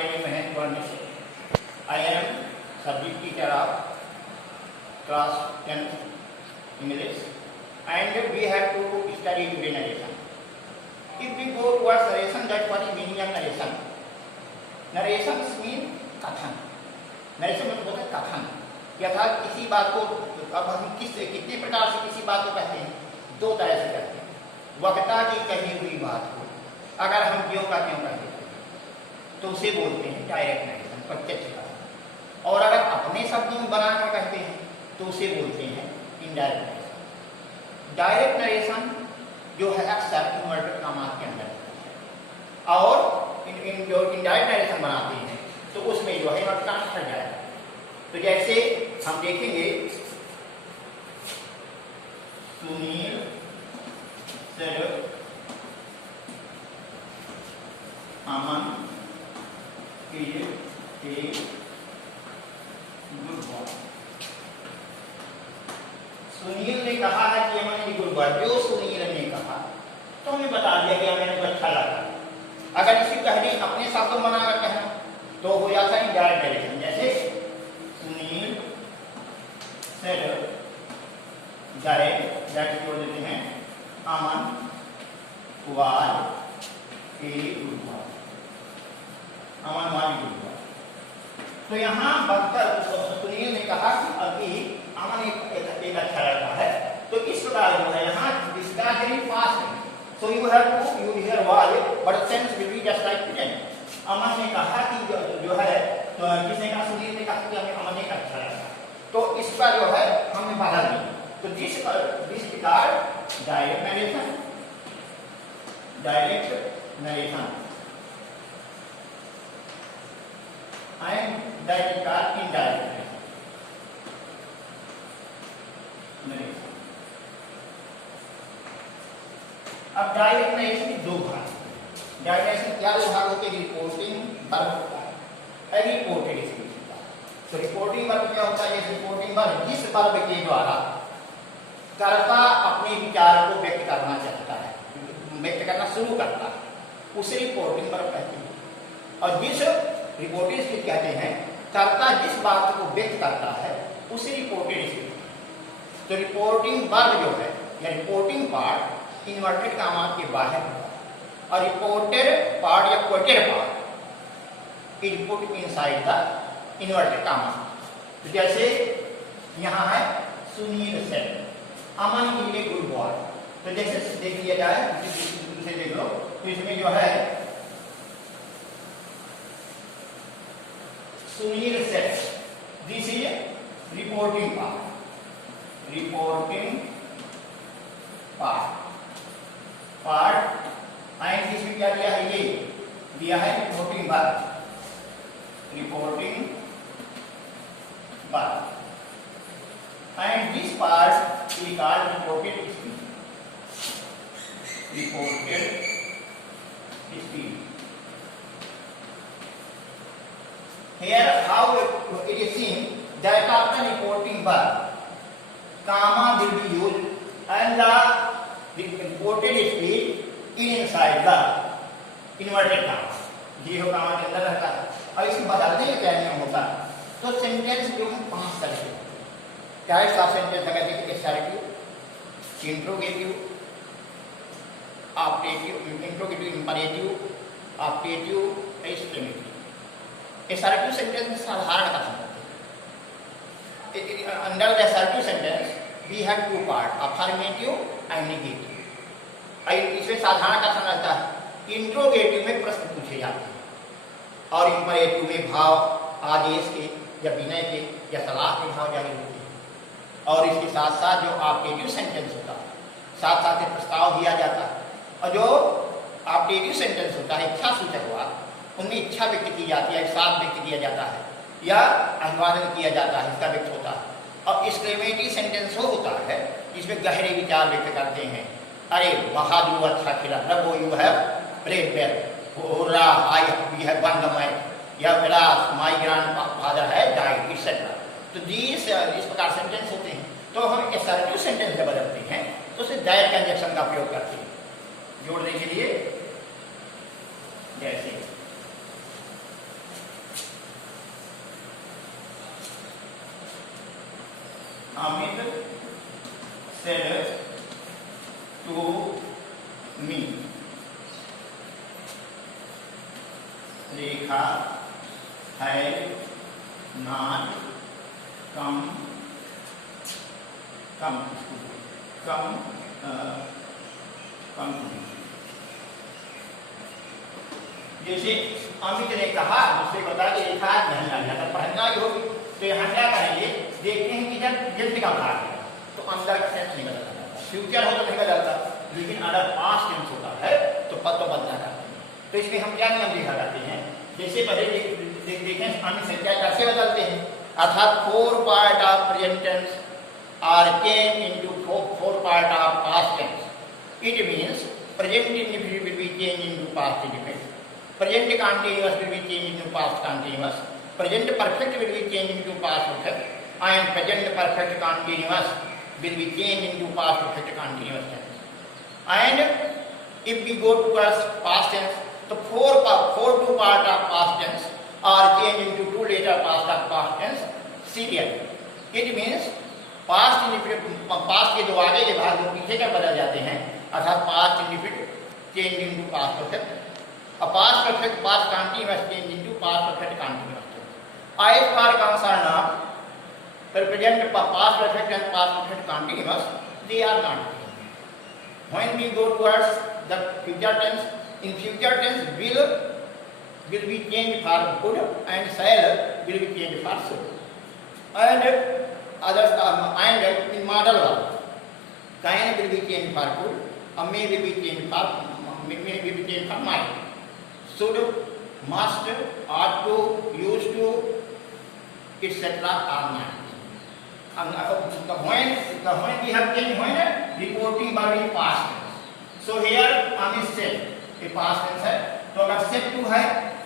name is Mahendra Varnish. I am subject teacher of class 10th English, and we have to study today narration. If we go towards narration, that's what is meaning of narration. Narration means कथन. Narration मतलब होता है कथन. यथार्थ किसी बात को अब हम कितने प्रकार से किसी बात को कहते हैं? दो तरह से कहते हैं. वक्ता की कही हुई बात को अगर हम क्यों का क्यों कहते हैं तो उसे बोलते हैं डायरेक्ट नरेशन, प्रत्यक्ष कथन. और अगर अपने शब्दों में बनाकर कहते हैं तो उसे बोलते हैं इनडायरेक्ट नरेशन. डायरेक्ट नरेशन जो है अक्सर इन्वर्टेड कॉमास के अंदर है, और जो इनडायरेक्ट नरेशन बनाते हैं तो उसमें जो है इन्वर्टेड कॉमास हट जाएगा. तो जैसे हम देखेंगे, सुनील सर अमन is a good boy. Sunil ने कहा है कि अमन इज गुड बॉय. जो सुनील ने कहा तो हमें बता दिया कि हमें अच्छा लगा. अगर इसी कहने अपने शब्दों में बनाकर कहना तो हो जाता है इनडायरेक्ट नरेशन. जैसे सुनील सर डायरेक्ट जोड़ देते हैं Aman was a good boy. Aman was good boy. तो यहाँ सुनील ने कहा कि अभी अमन एक अच्छा लड़का है. तो इस प्रकार जो है यहाँ इसका पास्ट है. So you have to you here was but sense will be just like present. Aman ने कहा कि जो है किसने कहा? सुनील ने कहा कि हमें अमन एक अच्छा लड़का. तो इसका जो है हमने बदल दिया. तो दिस प्रकार direct narration and that are indirect narration. अब डायरेक्ट नरेशन के दो भाग. डायरेक्ट नरेशन क्या दो भाग होते हैं? रिपोर्टिंग वर्ब होता है, रिपोर्टेड स्पीच होता है. तो रिपोर्टिंग वर्ब क्या होता है? रिपोर्टिंग वर्ब जिस वर्ब के द्वारा कर्ता अपने विचार को व्यक्त करना चाहता है, व्यक्त करना शुरू करता है, उसे रिपोर्टिंग वर्ब कहते हैं. और जिस रिपोर्टेड स्पीच कहते हैं, कर्ता जिस बात को व्यक्त करता है उसे रिपोर्टेड स्पीच. तो रिपोर्टिंग वर्ब जो है या रिपोर्टिंग पार्ट इन्वर्टेड कॉमा के बाहर होता है, और रिपोर्टेड पार्ट या coated part is put inside the inverted comma. तो जैसे यहाँ है सुनील सेड अमन इज ए गुड बॉय. तो जैसे देख लिया जाए, दूसरे देख लो. तो इसमें जो है Sunil said, this is reporting part. And इसमें क्या दिया है? ये दिया है reporting verb. And this part is called reported speech. Here how it is seen that after reporting verb, comma will be used and the reported speech is inside the inverted comma. ये हो comma के अंदर रहता है. और इसको बदलने का क्या नियम होता है? तो सेंटेंस जो है 5 तरह के. टाइप्स ऑफ सेंटेंस अगर देखिए assertive, interrogative, optative, interrogative, imperative, optative, exclamative. Assertive sentence में साधारण कथन होते हैं. Under the assertive sentence we have two part, affirmative and negative. इसमें साधारण कथन रहता है. इंट्रोगेटिव में प्रश्न पूछे जाते हैं, और इंपरेटिव में भाव आदेश के या विनय के या सलाह के भाव जारी होते हैं. और इसके साथ साथ जो ऑप्टेटिव सेंटेंस होता है, साथ साथ में प्रस्ताव दिया जाता है. और जो ऑप्टेटिव सेंटेंस होता है, इच्छा सूचक हुआ, उनमें इच्छा व्यक्त की जाती है, साथ व्यक्त किया जाता है या अभिवादन किया जाता है, इसका व्यक्त होता है. और एक्सक्लेमेटरी सेंटेंस वो होता है जिसमें गहरे विचार व्यक्त करते हैं. अरे बहादुर अच्छा खेला, रबो you have played well, hurrah I we have won the match, या alas my grandfather has died, et cetera. तो इस प्रकार सेंटेंस होते हैं. तो हम असर्टिव सेंटेंस से बदलते हैं तो उसे दैट कंजक्शन का प्रयोग करते हैं जोड़ने के लिए. जैसे said to me, Rekha had not come to me. जैसे अमित ने कहा, दूसरे को बताया कि रेखा आज नहीं आई है, तो पहनना ही होगी। तो यहाँ क्या करेंगे, देखते हैं कि जब जल्द का भाग है तो अंदर का सेंस नहीं बदलता जाता, फ्यूचर हो तो नहीं बदलता, लेकिन अगर पास्ट टेंस होता है तो पद तो बदला करते हैं। तो इसमें हम क्या नियम देखा करते हैं, जैसे पहले देखें अमित से क्या कैसे बदलते हैं, अर्थात 4 part of present tense are change into 4 part of past tense. It means present indefinite will be changed into past indefinite, present continuous will be changed into past continuous, present perfect will be changed into past perfect, and present perfect continuous will be changed into past perfect continuous tense. And if we go towards past tense, the 4 2 part of past tense are changed into 2 later past of past tense serially. It means past indefinite, past के जो आगे के भाग वो पीछे क्या बदल जाते हैं, अर्थात past indefinite change into past perfect, a past perfect past continuous change into past perfect continuous. As far concern of present past perfect and past perfect continuous, they are not change. When we go towards the future tense, in future tense will be changed for good and shall will be changed for should, and others and in model verb can will be changed for good, may will be changed for might, should, must, ought to, used to, etc. are not. When we have changed, when reporting verb in past tense. So here Amit said a past tense है, तो अगर said to है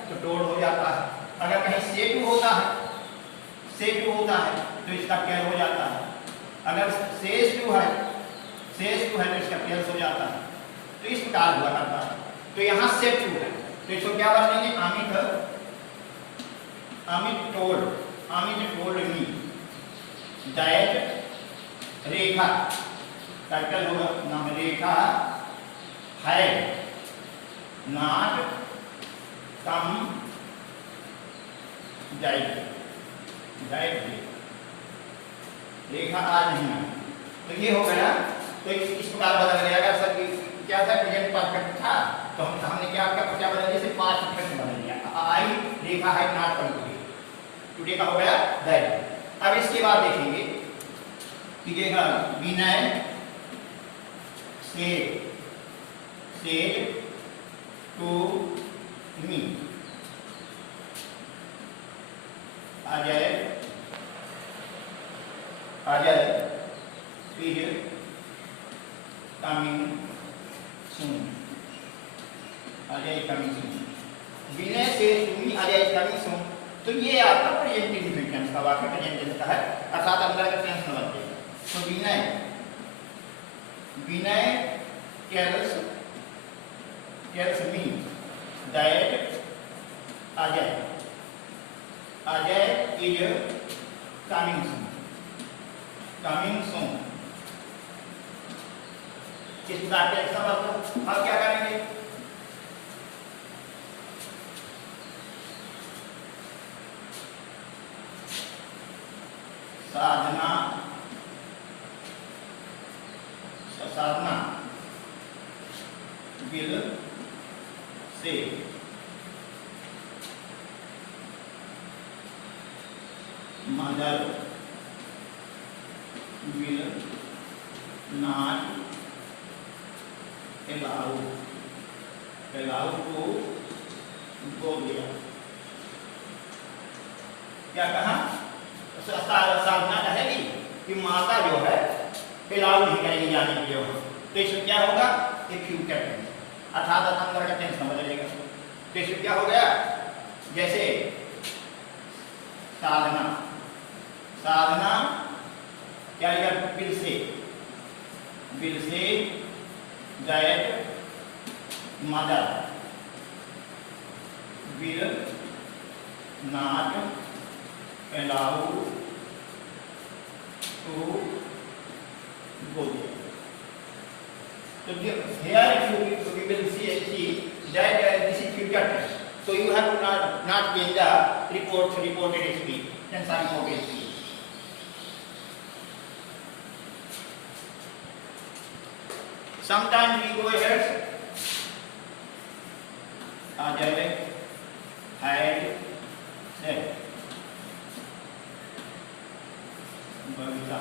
तो told हो जाता है, अगर कहीं say to होता है तो इसका क्या हो जाता है, अगर says to है तो इसका टेंस हो जाता है. तो इस प्रकार हुआ करता है. तो यहाँ सेट टू है तो इसको क्या बदलेंगे, अमित टोल्ड मी दैट रेखा, टाइटल होगा नाम, रेखा हैड नॉट कम रेखा आज नहीं आई. तो ये हो गया. तो इस प्रकार बदल गया. अगर सर क्या था, प्रेजेंट परफेक्ट था तो हमने क्या बदल दिया, सिर्फ पास्ट परफेक्ट बदल दिया. आई रेखा है नॉट कम टुडे का हो गया दैट. अब इसके बाद देखेंगे कि Vinay said to me, Ajay is coming soon. Ajay is coming soon. Vinay से सुनी अजय is coming soon. तो ये आपका प्रेजेंट इंडेफिनिट टेंस का वाक्य प्रेजेंट टेंस का है, अर्थात अंदर का टेंस न बनते. तो विनय tells me that Ajay is coming soon. इस प्रकार टेक्स्ट का मतलब अब क्या करेंगे, साधना will say mother will not allow to go there. क्या कहा, साधना कहेगी कि माता जो है अलाउ नहीं करेंगे जाने के लिए वहां. तो इसमें क्या होगा, एक फ्यूचर टेंस, अर्थात अंदर का टेंस बदलेगा. तो इसमें क्या हो गया, जैसे साधना क्या लिखा, will say that mother will not allow to go there. So here if you will see that this is future tense. So you have to not change the reported speed, tense or reported speed. Sometimes we go ahead, Ajay had said, Babita,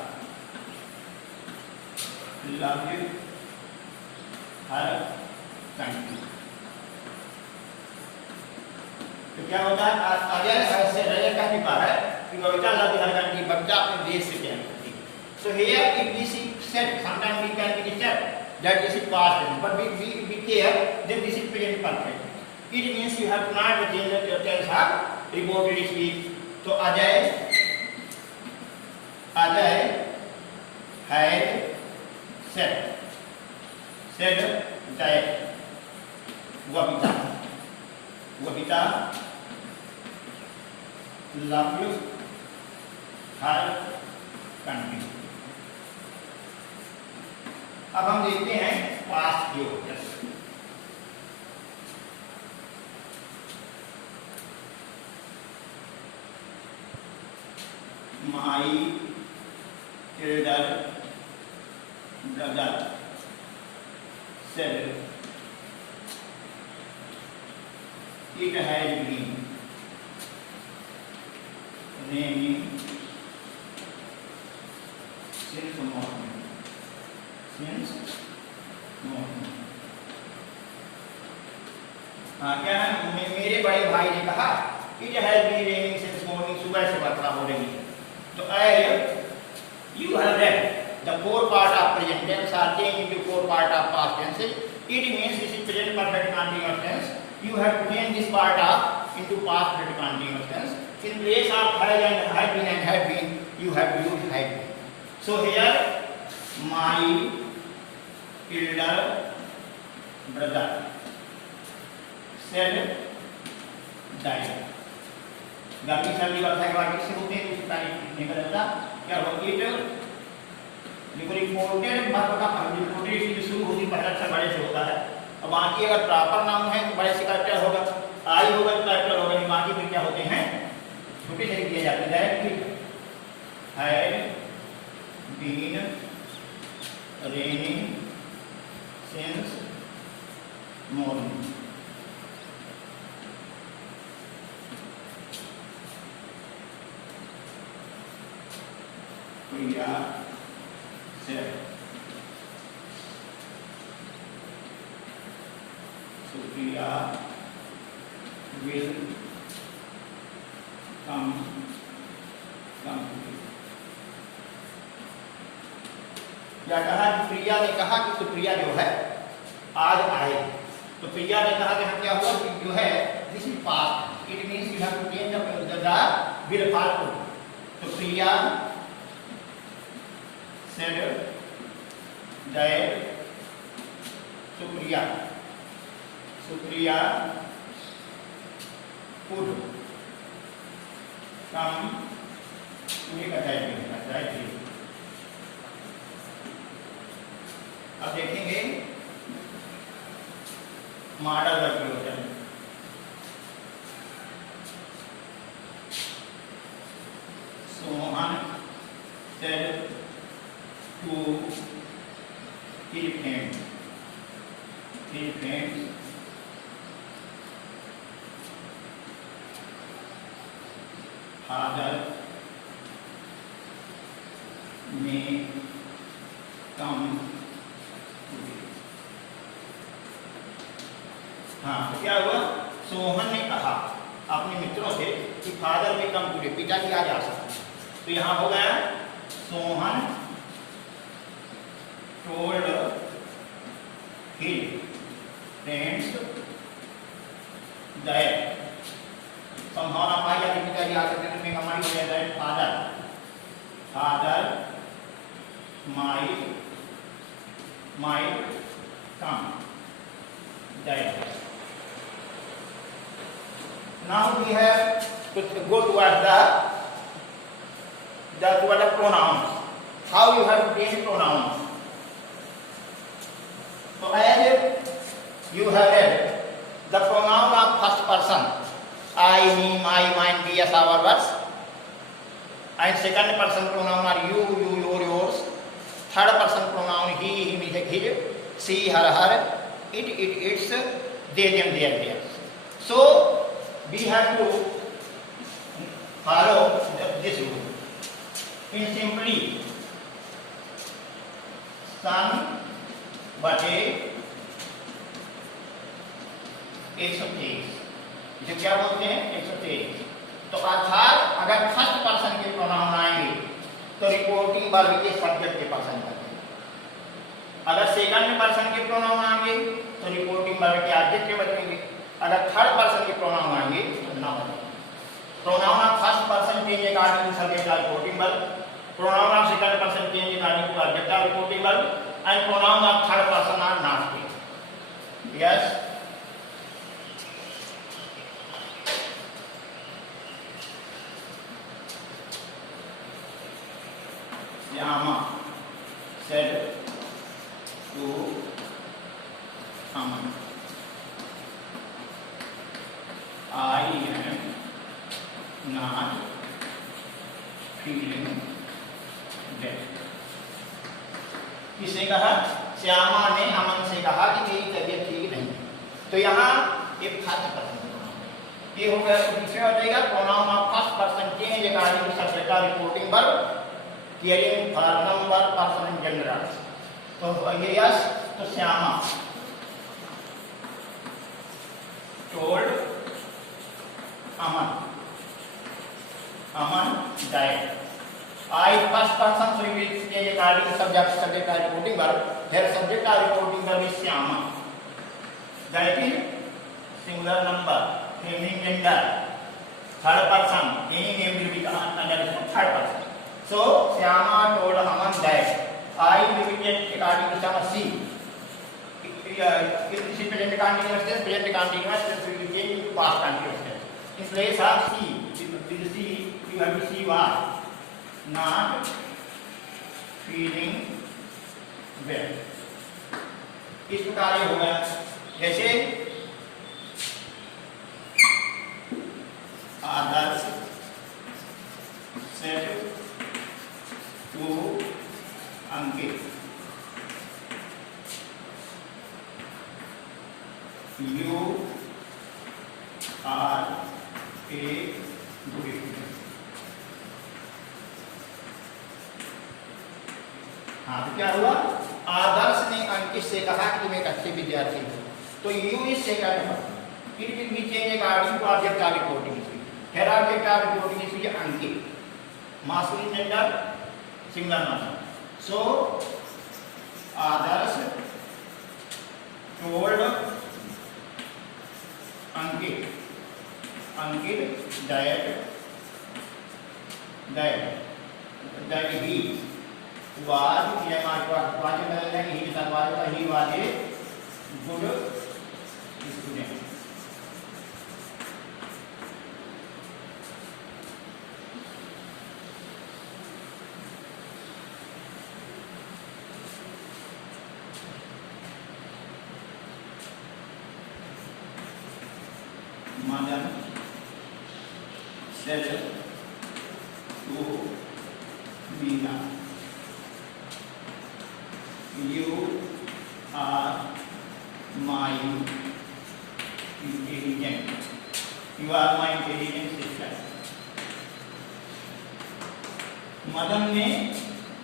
love you, have thank you. तो क्या होता है अजय ऐसे रजय का भी पार है कि Babita love you have thank you Babita अपने देश से प्यार करती है. So here if this is said, sometimes we can be said that this is past tense, but we care that this is present perfect. It means you have to not change the tense of reported speech. So Ajay had said that Babita love you have continue. अब हम देखते हैं पास्ट योग. My elder brother said it has been raining since morning. क्या है मेरे बड़े भाई ने कहा it has been raining since morning, सुबह से वर्षा हो रही है. तो you have read the four part of present tense are changed into four part of past tense. It means this is present perfect continuous tense. You have to change this part of into past perfect continuous tense. In place of has and had been, you have to use had been. So here my elder brother said that गर्मी सर्दी वर्षा के बाद किससे होते हैं कुछ तारीख निकल जाता क्या होगी इट रिपोर्टेड वर्ब का रिपोर्टेड से शुरू होती पहला अक्षर बड़े से होता है और बाकी अगर प्रॉपर नाउन है तो बड़े से कैरेक्टर होगा, आई होगा तो कैरेक्टर होगा, नहीं बाकी फिर क्या होते हैं छोटे से किए जाते हैं. Direct had been raining since morning. Priya said. So Priya will come क्या कहा कि प्रिया ने कहा कि तो प्रिया जो है आज आए. तो प्रिया ने कहा कि क्या हुआ कि जो है this is past, it means you have to change the will for. तो Priya said that Supriya could come to make a diary. अब देखेंगे modal verb. Sohan said to his friends father may come today. हाँ तो क्या हुआ, सोहन ने कहा अपने मित्रों से कि फादर में कम टुडे, पिताजी आज आ सकते. तो यहाँ हो गया Sohan told his friends that संभावना पाई जाती पिताजी आ सकते हैं. हमारी हो जाए father might come that. Now we have to go towards the pronouns. How you have to change pronouns. So as you have read, the pronoun of first person, I, me, my, mine, we as our words, and second person pronoun are you, your, yours. Third person pronoun he, his, she, her, it, its, they, them, theirs. So we have to follow this rule. In simply, son बटे 123, इसे क्या बोलते हैं 123। तो अर्थात अगर first person के प्रोनाउन आएंगे तो रिपोर्टिंग वर्ब के सब्जेक्ट के पर्सन बनेंगे, अगर सेकंड पर्सन के प्रोनाउन आएंगे तो रिपोर्टिंग वर्ब के ऑब्जेक्ट के बनेंगे, अगर थर्ड पर्सन के प्रोनाउन आएंगे तो ना बनेंगे। Pronoun of first person change according to subject और reporting verb, pronoun of second person change according to object और reporting verb, and pronoun of third person are not changed. Yes. Yama said to Aman, I am not feeling well. किसने कहा? श्यामा ने अमन से कहा कि मेरी तबीयत ठीक नहीं है। तो यहाँ एक फर्स्ट पर्सन ये हो गया, दूसरे हो जाएगा pronoun of first person change according to subject और reporting verb, caring for number person in general. तो ये यस, तो Shyama told Aman, Aman died. I first person, so you will change according to subject or reporting verb. Here subject or reporting verb is Syama. That is singular number, feminine gender. Third person, any name will be under third person. So Syama told Aman that I will be changed according to some C. If this is present continuous tense, we will change to past continuous tense. In place of C, with C, you have to see what. Not feeling well. इस प्रकार ये हो गया, जैसे आदर्श said to Ankit, you are a good student. हाँ, तो क्या हुआ? आदर्श ने अंकित से कहा कि तुम एक अच्छे विद्यार्थी हो। तो you is second verb, it will be change according to object of reporting history. Here object of reporting history Ankit, masculine gender, singular number. So Adarsh told Ankit, Ankit that he was, he was a good student. Madan said to Meena, you are my intelligent. You are my intelligent sister. Madan ने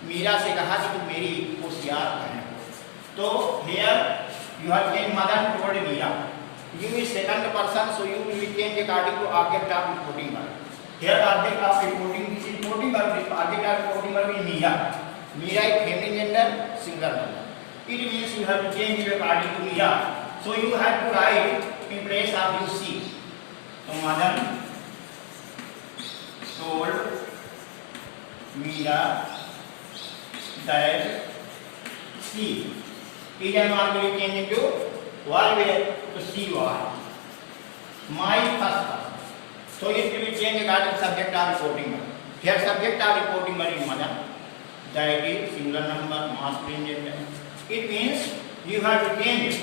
मीरा से कहा कि तुम मेरी होशियार बहन हो। तो here you have changed Madan told Meera. You is second person, so you will change according to object of reporting verb. Here object of reporting, this is reporting verb. Object of reporting verb is Meera. Meera is feminine gender, singular number. It means you have to change it according to Meera. So you have to write in place of you see. So Madan told Meera that she is an article change into what way to see what. My first person. So it will be changed according to subject of reporting verb. Here subject of reporting verb is Madan. That is singular number, masculine gender. It means you have to change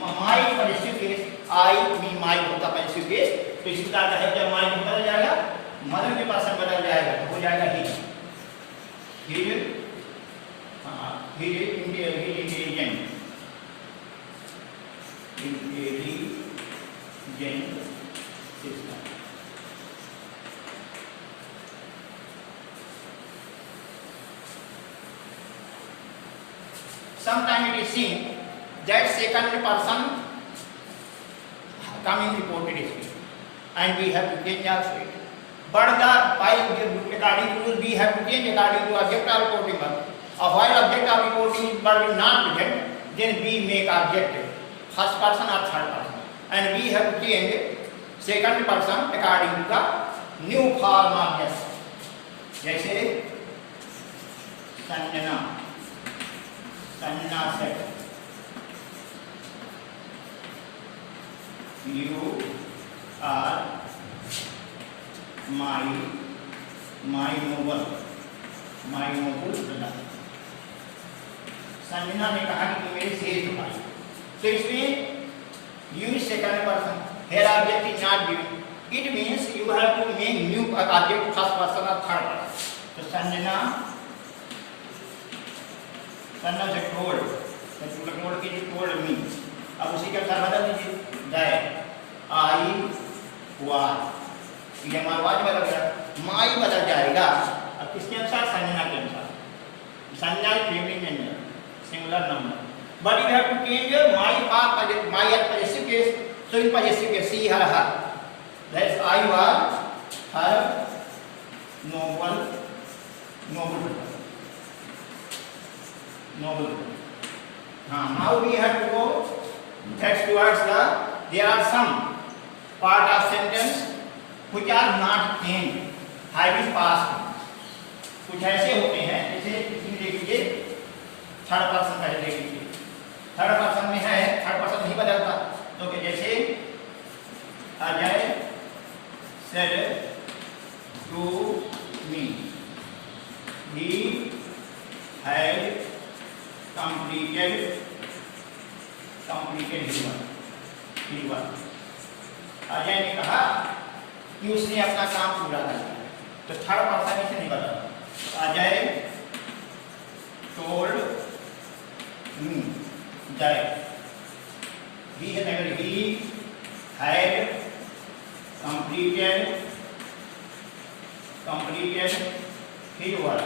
my positive case, I मी माई होता positive case, तो इसी प्रकार का है जब माई बदल जाएगा, मदर के पर्सन बदल जाएगा, तो हो जाएगा ही intelligent system. Sometimes it is seen that second person coming reported speech, and we have to change also it. But according to rules, we have to change according to object of reporting. While object of reporting but will not present, then we make object first person or third person, and we have to change second person according to the new form of yes. जैसे संजना, Sanjana set, you are my noble brother. Sanjana ने कहा कि मेरे शेष भाई, तो इसमें you is second person, here object is not given, it means you have to make new object first person or third person. तो संजना से told, told की told me, अब उसी के अनुसार बदल दीजिए, that I was, ये हमारा वाज बदल गया, माई बदल जाएगा, अब किसके अनुसार? संजना के अनुसार. Sanjana feminine gender, singular number. But you have to change my at possessive case, so in possessive case, she, her, her. That's I was her noble. Now we have to go text towards there are some part of sentence which are not changed, have been passed. कुछ ऐसे होते हैं, जैसे इसमें देखिए third person पहले देख लीजिए, थर्ड पर्सन में है, थर्ड पर्सन नहीं बदलता, तो जैसे Ajay said to me he had completed his work. Ajay ने कहा कि उसने अपना काम पूरा कर लिया, तो थर्ड पर्सन इसे नहीं बदला. Ajay told me that he had completed his work.